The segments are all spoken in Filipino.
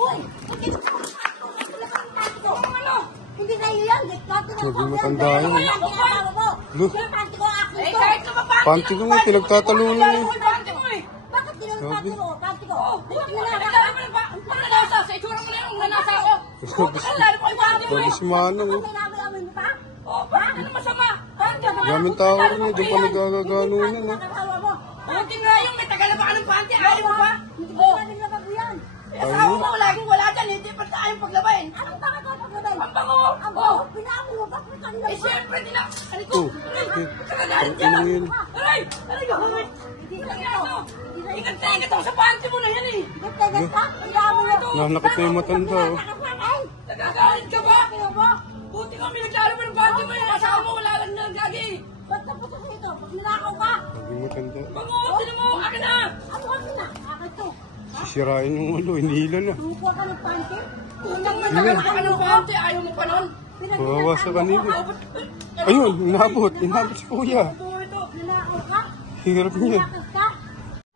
Uy! Hindi na yan. Sabi matanda yun. Look. Panty ko ang akin Eh, to. kahit ka pa Panty ko nga, pinagtatalunan eh. panty mo eh. Bakit tinulungan mo? Panty ko. Nagdala mo na ba? Ang nasa, sa itsura mo na yung nanasa ako. Lalo ko yung panty mo Sabi eh. si Manong. May laman mo pa? Oh, bakit ano masama? Panty mo. Daming tao rin eh. Doon pa nagkakaganunan eh. Nakakawa mo. Panty nga yung may tagala pa ka ng panty. Ayaw mo ba? Hindi ko namin labag mo yan. Asawa mo, laging wala dyan. Hindi pa tayong paglabayin. Anong bakit ako paglabay? Ang bango. Ang baho. Pinaamo mo. Bakit kanina Eh, pa? siyempre, di na. Ano ko? Oh, Kagalahan ang dyan. inang yun. Aray! Aray, gawin! Hindi na Ano? ito. Ikat na ikat ako sa panty mo na yan eh. Nagtagat ka? Pinaamo mo. Nanakit na yung matanda oh. Nakapamay. Nagagalit ka ba? Ano mo? Buti kami naglaro mo ng panty mo eh. Asawa mo, wala lang nagagi. Ba't napunta sa ito? Pag nilakaw ka? Sabi matanda. Bango, tinan mo, akin na. Ano ka na? Akin to. Sisirain yung ulo. Inihila na. Tumukuha ka ng panty? Utang na tagal ka ng panty. Ayaw mo pa nun. Kawawa sa kanila. Ayun, inabot. Inabot si kuya. Ito. Nilakaw ka? Hirap niya. Nilakaw ka?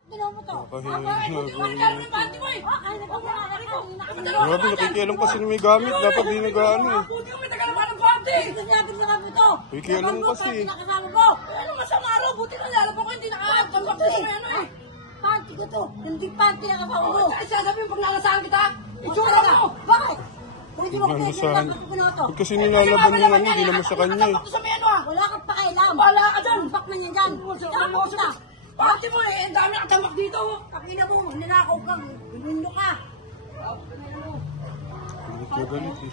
Tinaw mo to? Bakit? Buti ko naglaro ng panty mo eh. Oh, kaya na pag Grabe, nakikialam kasi na may gamit. Dapat di nag-ano eh. Buti ko may tagal naman ng panty. Sinabi sa kami to. Nakikialam kasi. Nakasama mo. Eh, ano masama raw? Buti na lalabang ko hindi nakakatambak sa ano eh. Panty ko to. Hindi panty na kasama mo. Ay, sasabihin pag nalasahan kita. Itsura mo. Bakit? Kung hindi mo Ano kasi sa- bakit ko na to? Kasi nilalaban niya ano, hindi naman sa kanya eh. Nakatambak ko sa may ano ah. Wala kang pakialam. Bala ka dyan. Tumpak na niyan dyan. Tapos na. Panty mo eh. Ang dami nakatambak dito. Pakina mo. Ninakaw ka. Binundo ka. Galit na galit eh.